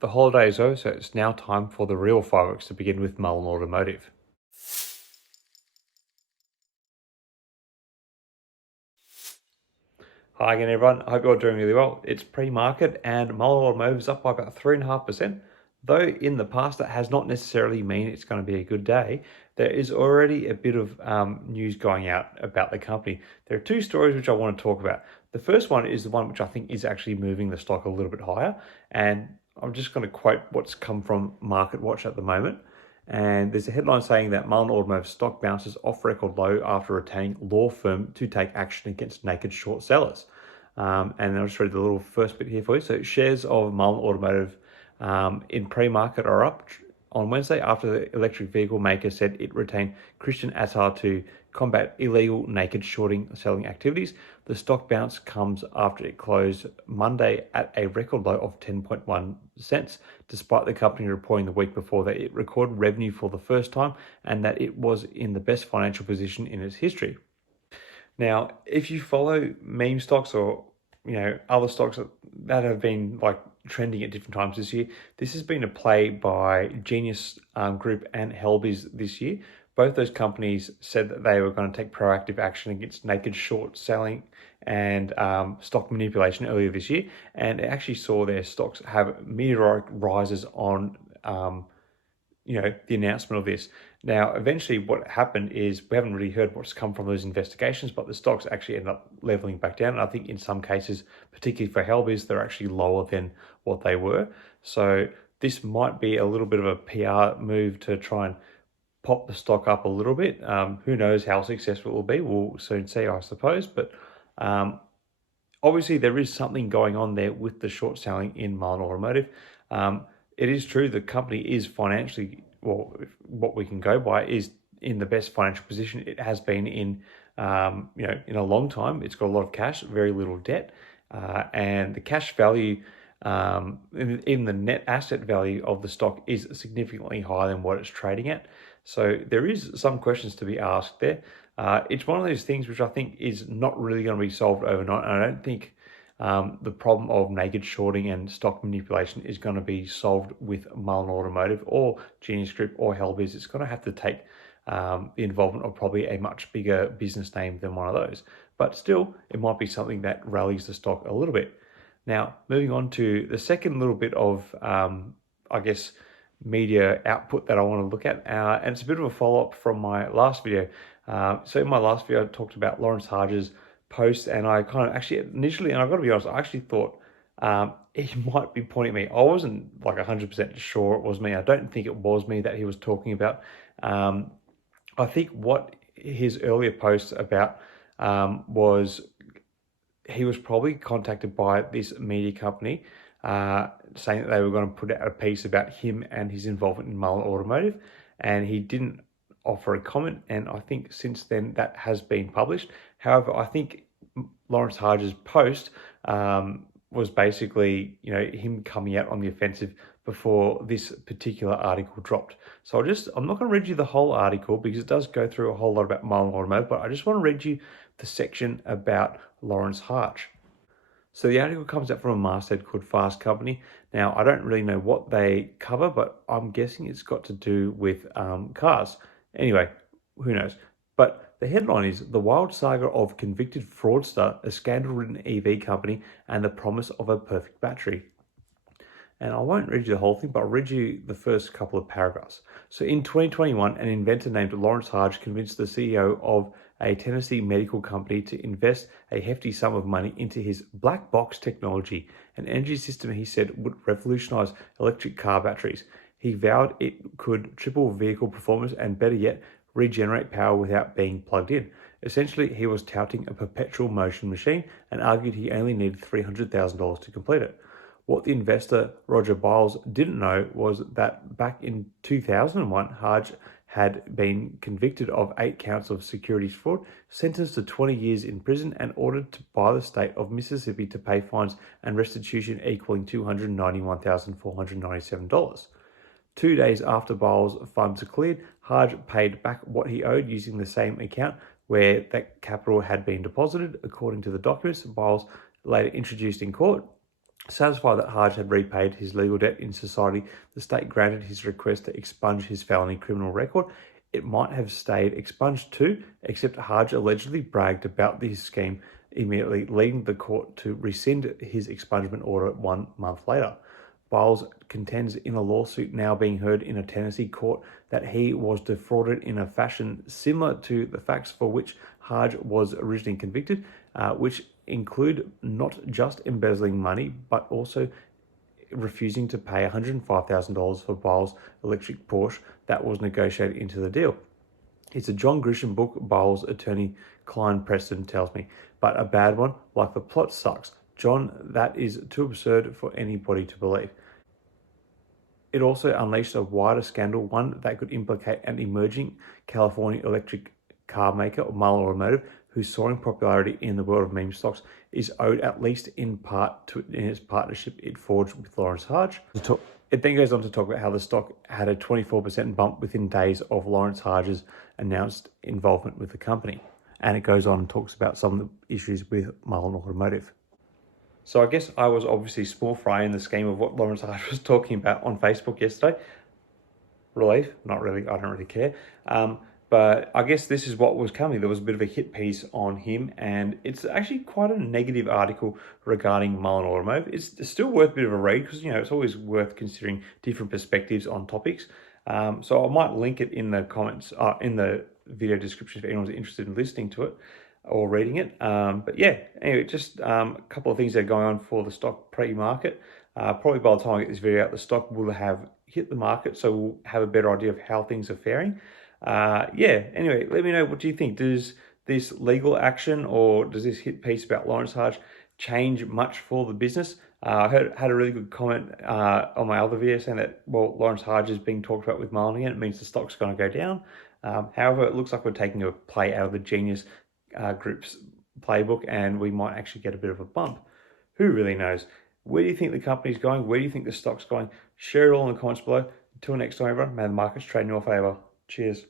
The holiday is over, so it's now time for the real fireworks to begin with MULN Automotive. Hi again, everyone. I hope you're doing really well. It's pre-market and MULN Automotive is up by about 3.5%. Though in the past that has not necessarily mean it's going to be a good day, there is already a bit of news going out about the company. There are two stories which I want to talk about. The first one is the one which I think is actually moving the stock a little bit higher, and I'm just going to quote what's come from Market Watch at the moment. And there's a headline saying that MULN Automotive stock bounces off record low after retaining law firm to take action against naked short sellers. And I'll just read the little first bit here for you. So shares of MULN Automotive in pre-market are up on Wednesday after the electric vehicle maker said it retained Christian Attar to combat illegal naked shorting selling activities. The stock bounce comes after it closed Monday at a record low of 10.1 cents, despite the company reporting the week before that it recorded revenue for the first time and that it was in the best financial position in its history. Now, if you follow meme stocks or other stocks that have been like trending at different times this year, this has been a play by Genius Group and Helbiz this year. Both those companies said that they were going to take proactive action against naked short selling and stock manipulation earlier this year, and it actually saw their stocks have meteoric rises on the announcement of this. Now, eventually what happened is we haven't really heard what's come from those investigations, but the stocks actually ended up leveling back down. And I think in some cases, particularly for Helbiz, they're actually lower than what they were. So this might be a little bit of a PR move to try and pop the stock up a little bit. Who knows how successful it will be? We'll soon see, I suppose. But obviously there is something going on there with the short selling in MULN Automotive. It is true the company is financially, well, what we can go by is in the best financial position it has been in in a long time. It's got a lot of cash, very little debt, and the cash value, even the net asset value of the stock is significantly higher than what it's trading at. So there is some questions to be asked there. It's one of those things which I think is not really going to be solved overnight. And I don't think the problem of naked shorting and stock manipulation is going to be solved with MULN Automotive or Genius Group or Helbiz. It's going to have to take the involvement of probably a much bigger business name than one of those. But still, it might be something that rallies the stock a little bit. Now, moving on to the second little bit of, media output that I want to look at. And it's a bit of a follow-up from my last video. So in my last video, I talked about Lawrence Harge's post, and I kind of actually initially, and I've got to be honest, I actually thought he might be pointing at me. I wasn't like 100% sure it was me. I don't think it was me that he was talking about. I think what his earlier posts about was he was probably contacted by this media company saying that they were going to put out a piece about him and his involvement in MULN Automotive, and he didn't offer a comment, and I think since then that has been published. However, I think Lawrence Harge's post was basically, him coming out on the offensive before this particular article dropped. So I'm not going to read you the whole article because it does go through a whole lot about MULN Automotive, but I just want to read you the section about Lawrence Harge. So the article comes out from a masthead called Fast Company. Now, I don't really know what they cover, but I'm guessing it's got to do with cars. Anyway, who knows? But the headline is The Wild Saga of Convicted Fraudster, a Scandal-Ridden EV Company, and the Promise of a Perfect Battery. And I won't read you the whole thing, but I'll read you the first couple of paragraphs. So in 2021, an inventor named Lawrence Harge convinced the CEO of a Tennessee medical company to invest a hefty sum of money into his black box technology, an energy system he said would revolutionize electric car batteries. He vowed it could triple vehicle performance and, better yet, regenerate power without being plugged in. Essentially, he was touting a perpetual motion machine and argued he only needed $300,000 to complete it. What the investor Roger Biles didn't know was that back in 2001, Harge had been convicted of 8 counts of securities fraud, sentenced to 20 years in prison, and ordered by the state of Mississippi to pay fines and restitution equaling $291,497. 2 days after Biles' funds are cleared, Harge paid back what he owed using the same account where that capital had been deposited. According to the documents Biles later introduced in court, Satisfied that Harge had repaid his legal debt in society, the state granted his request to expunge his felony criminal record. It might have stayed expunged too, except Harge allegedly bragged about this scheme immediately, leading the court to rescind his expungement order 1 month later. Biles contends in a lawsuit now being heard in a Tennessee court that he was defrauded in a fashion similar to the facts for which Harge was originally convicted, which include not just embezzling money, but also refusing to pay $105,000 for Biles' electric Porsche that was negotiated into the deal. It's a John Grisham book, Biles' attorney Klein Preston tells me, but a bad one, like the plot sucks. John, that is too absurd for anybody to believe. It also unleashed a wider scandal, one that could implicate an emerging California electric car maker, MULN Automotive, whose soaring popularity in the world of meme stocks is owed at least in part to its partnership it forged with Lawrence Harge. It then goes on to talk about how the stock had a 24% bump within days of Lawrence Harge's announced involvement with the company. And it goes on and talks about some of the issues with MULN Automotive. So I guess I was obviously small fry in the scheme of what Lawrence Harge was talking about on Facebook yesterday. Relief? Not really. I don't really care. But I guess this is what was coming. There was a bit of a hit piece on him, and it's actually quite a negative article regarding MULN Automotive. It's still worth a bit of a read because, it's always worth considering different perspectives on topics. So I might link it in the comments, in the video description if anyone's interested in listening to it or reading it. But yeah, anyway, just a couple of things that are going on for the stock pre-market. Probably by the time I get this video out, the stock will have hit the market, so we'll have a better idea of how things are faring. Anyway, let me know, what do you think? Does this legal action or does this hit piece about Lawrence Harge change much for the business? I had a really good comment on my other video saying that, well, Lawrence Harge is being talked about with MULN again. It means the stock's going to go down. However, it looks like we're taking a play out of the Genius Group's playbook, and we might actually get a bit of a bump. Who really knows? Where do you think the company's going? Where do you think the stock's going? Share it all in the comments below. Until next time, everyone, may the markets trade in your favor. Cheers.